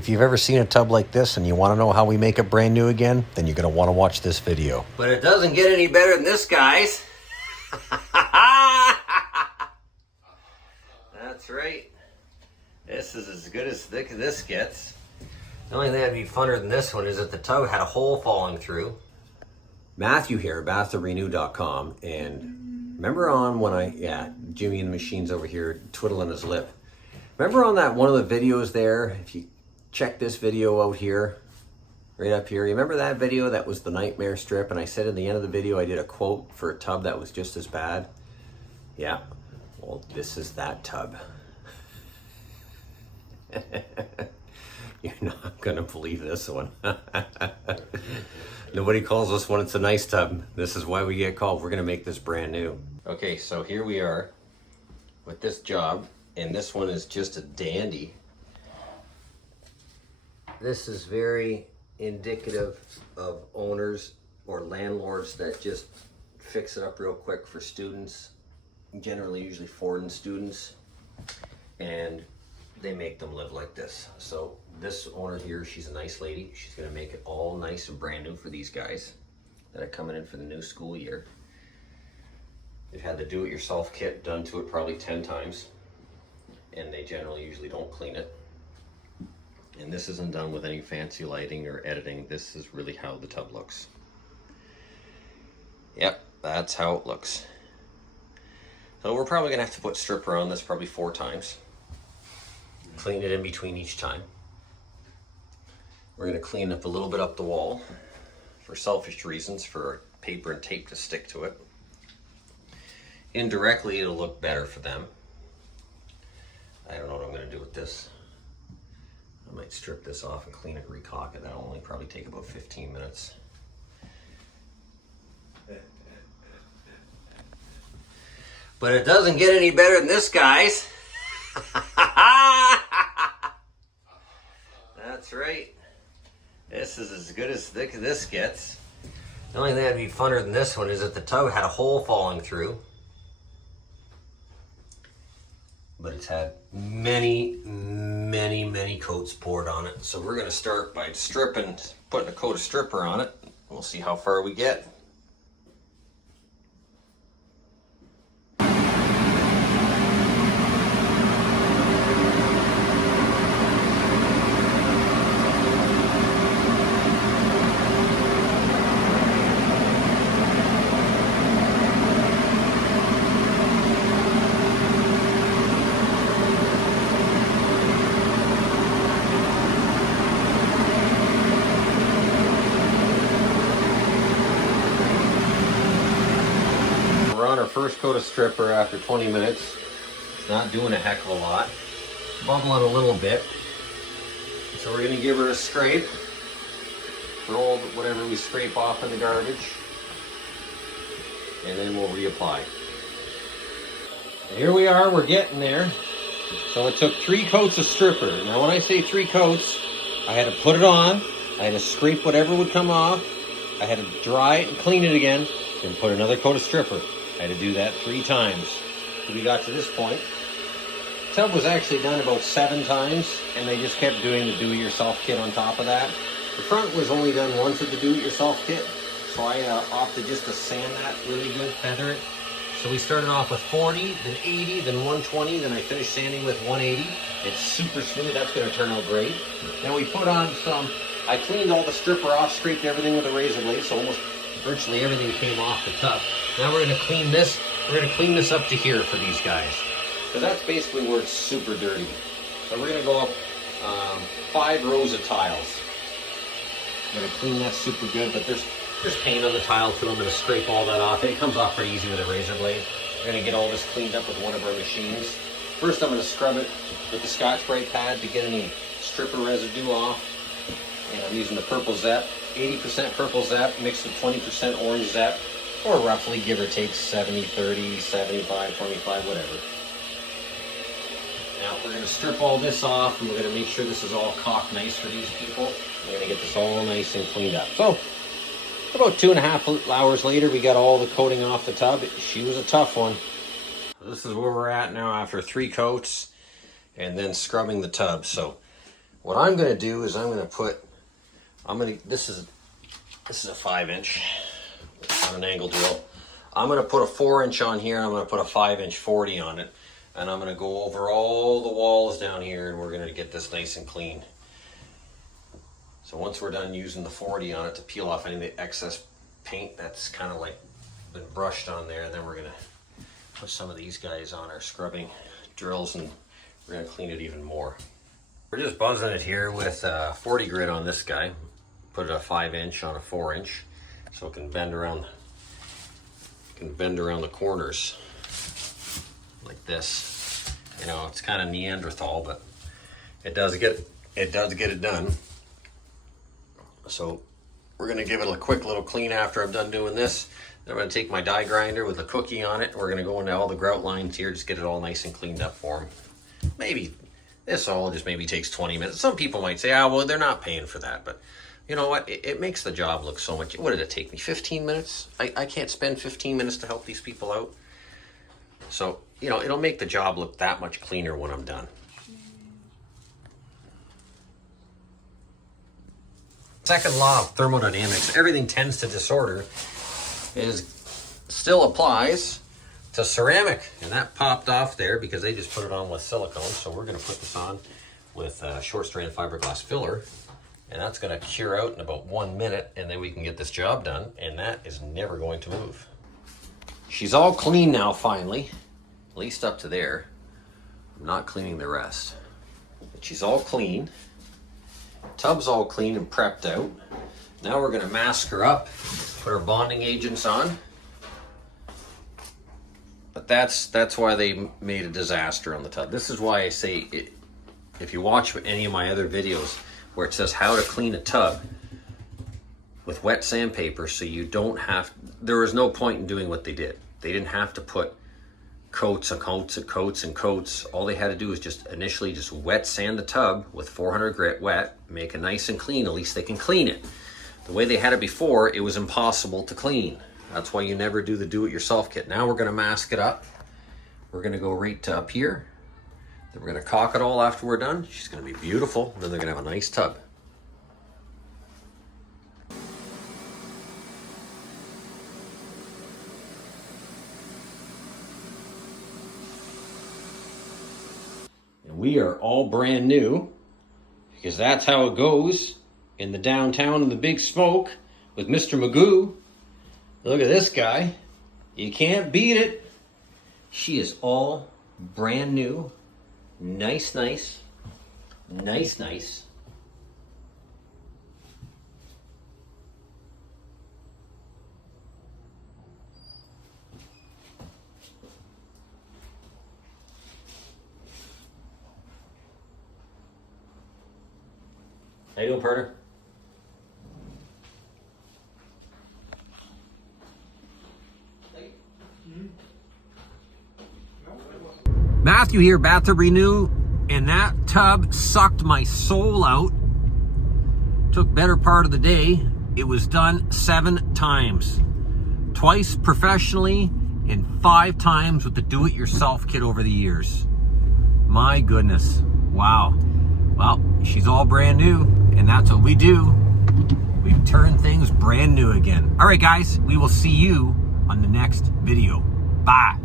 If you've ever seen a tub like this and you want to know how we make it brand new again, then you're going to want to watch this video. But it doesn't get any better than this, guys. That's right. This is as good as thick as this gets. The only thing that'd be funner than this one is that the tub had a hole falling through. Matthew here, BathtubRenew.com, and remember on when Jimmy and the Machine's over here twiddling his lip. Remember on that one of the videos there, if you check this video out here, right up here, you remember that video that was the nightmare strip, and I said at the end of the video I did a quote for a tub that was just as bad? Yeah, well, this is that tub. You're not gonna believe this one. Nobody calls us when it's a nice tub. This is why we get called. We're gonna make this brand new. Okay, so here we are with this job, and this one is just a dandy. This is very indicative of owners or landlords that just fix it up real quick for students, generally usually foreign students, and they make them live like this. So this owner here, she's a nice lady. She's gonna make it all nice and brand new for these guys that are coming in for the new school year. They've had the do-it-yourself kit done to it probably 10 times, and they generally usually don't clean it. And this isn't done with any fancy lighting or editing. This is really how the tub looks. Yep, that's how it looks. So we're probably gonna have to put stripper on this probably 4 times. Clean it in between each time. We're gonna clean up a little bit up the wall for selfish reasons, for paper and tape to stick to it. Indirectly, it'll look better for them. I don't know what I'm gonna do with this. I might strip this off and clean it, recock it. That'll only probably take about 15 minutes. But it doesn't get any better than this, guys. That's right. This is as good as thick as this gets. The only thing that'd be funner than this one is that the tub had a hole falling through. But it's had many coats poured on it. So we're gonna start by stripping, putting a coat of stripper on it. We'll see how far we get. We're on our first coat of stripper after 20 minutes. It's not doing a heck of a lot. Bubbling a little bit. So we're gonna give her a scrape. Throw whatever we scrape off in the garbage. And then we'll reapply. And here we are, we're getting there. So it took 3 coats of stripper. Now when I say 3 coats, I had to put it on, I had to scrape whatever would come off, I had to dry it and clean it again, then put another coat of stripper. I had to do that 3 times till we got to this point. The tub was actually done about 7 times, and they just kept doing the do-it-yourself kit on top of that. The front was only done once with the do-it-yourself kit, so I opted just to sand that really good, feather it. So we started off with 40, then 80, then 120, then I finished sanding with 180. It's super smooth, that's gonna turn out great. Then we put on I cleaned all the stripper off, scraped everything with a razor blade, so almost virtually everything came off the tub. Now we're gonna clean this. We're gonna clean this up to here for these guys. So that's basically where it's super dirty. So we're gonna go up 5 rows of tiles. I'm gonna clean that super good, but there's paint on the tile too. I'm gonna scrape all that off. It comes off pretty easy with a razor blade. We're gonna get all this cleaned up with one of our machines. First, I'm gonna scrub it with the Scotch-Brite pad to get any stripper residue off. And I'm using the purple Zep, 80% purple Zep mixed with 20% orange Zep, or roughly give or take 70-30, 75-25, whatever. Now we're going to strip all this off, and we're going to make sure this is all caulked nice for these people. We're going to get this all nice and cleaned up. So about 2.5 hours later, we got all the coating off the tub. She was a tough one. This is where we're at now after 3 coats and then scrubbing the tub. So What I'm gonna do is this is a 5-inch on an angle drill. I'm gonna put a 4-inch on here, and I'm gonna put a 5-inch 40 on it, and I'm gonna go over all the walls down here, and we're gonna get this nice and clean. So once we're done using the 40 on it to peel off any of the excess paint that's kind of like been brushed on there, and then we're gonna put some of these guys on our scrubbing drills, and we're gonna clean it even more. We're just buzzing it here with 40 grit on this guy. Put a 5-inch on a 4-inch, so it can bend around the corners like this. You know, it's kind of Neanderthal, but it does get it done. So we're gonna give it a quick little clean after I'm done doing this. Then I'm gonna take my die grinder with a cookie on it. We're gonna go into all the grout lines here, just get it all nice and cleaned up for them. Maybe this all just maybe takes 20 minutes. Some people might say, well, they're not paying for that, but you know what? It makes the job look so much. What did it take me? 15 minutes? I can't spend 15 minutes to help these people out. So, you know, it'll make the job look that much cleaner when I'm done. Second law of thermodynamics, everything tends to disorder, still applies to ceramic. And that popped off there because they just put it on with silicone. So we're gonna put this on with short strand fiberglass filler. And that's gonna cure out in about 1 minute, and then we can get this job done, and that is never going to move. She's all clean now, finally, at least up to there. I'm not cleaning the rest, but she's all clean. Tub's all clean and prepped out. Now we're gonna mask her up, put our bonding agents on. But that's why they made a disaster on the tub. This is why I say, if you watch any of my other videos, where it says how to clean a tub with wet sandpaper, so you don't have, there was no point in doing what they did. They didn't have to put coats and coats and coats and coats. All they had to do was just initially just wet sand the tub with 400 grit wet, make it nice and clean. At least they can clean it. The way they had it before, it was impossible to clean. That's why you never do the do-it-yourself kit. Now we're gonna mask it up. We're gonna go right to up here. Then we're gonna caulk it all after we're done. She's gonna be beautiful. And then they're gonna have a nice tub. And we are all brand new, because that's how it goes in the downtown in the big smoke with Mr. Magoo. Look at this guy. You can't beat it. She is all brand new. Nice, nice. Nice, nice. How you doing, partner? Matthew here, Bathtub Renew, and that tub sucked my soul out. Took better part of the day. It was done 7 times. Twice professionally and 5 times with the do-it-yourself kit over the years. My goodness, wow. Well, she's all brand new, and that's what we do. We turn things brand new again. All right, guys, we will see you on the next video. Bye.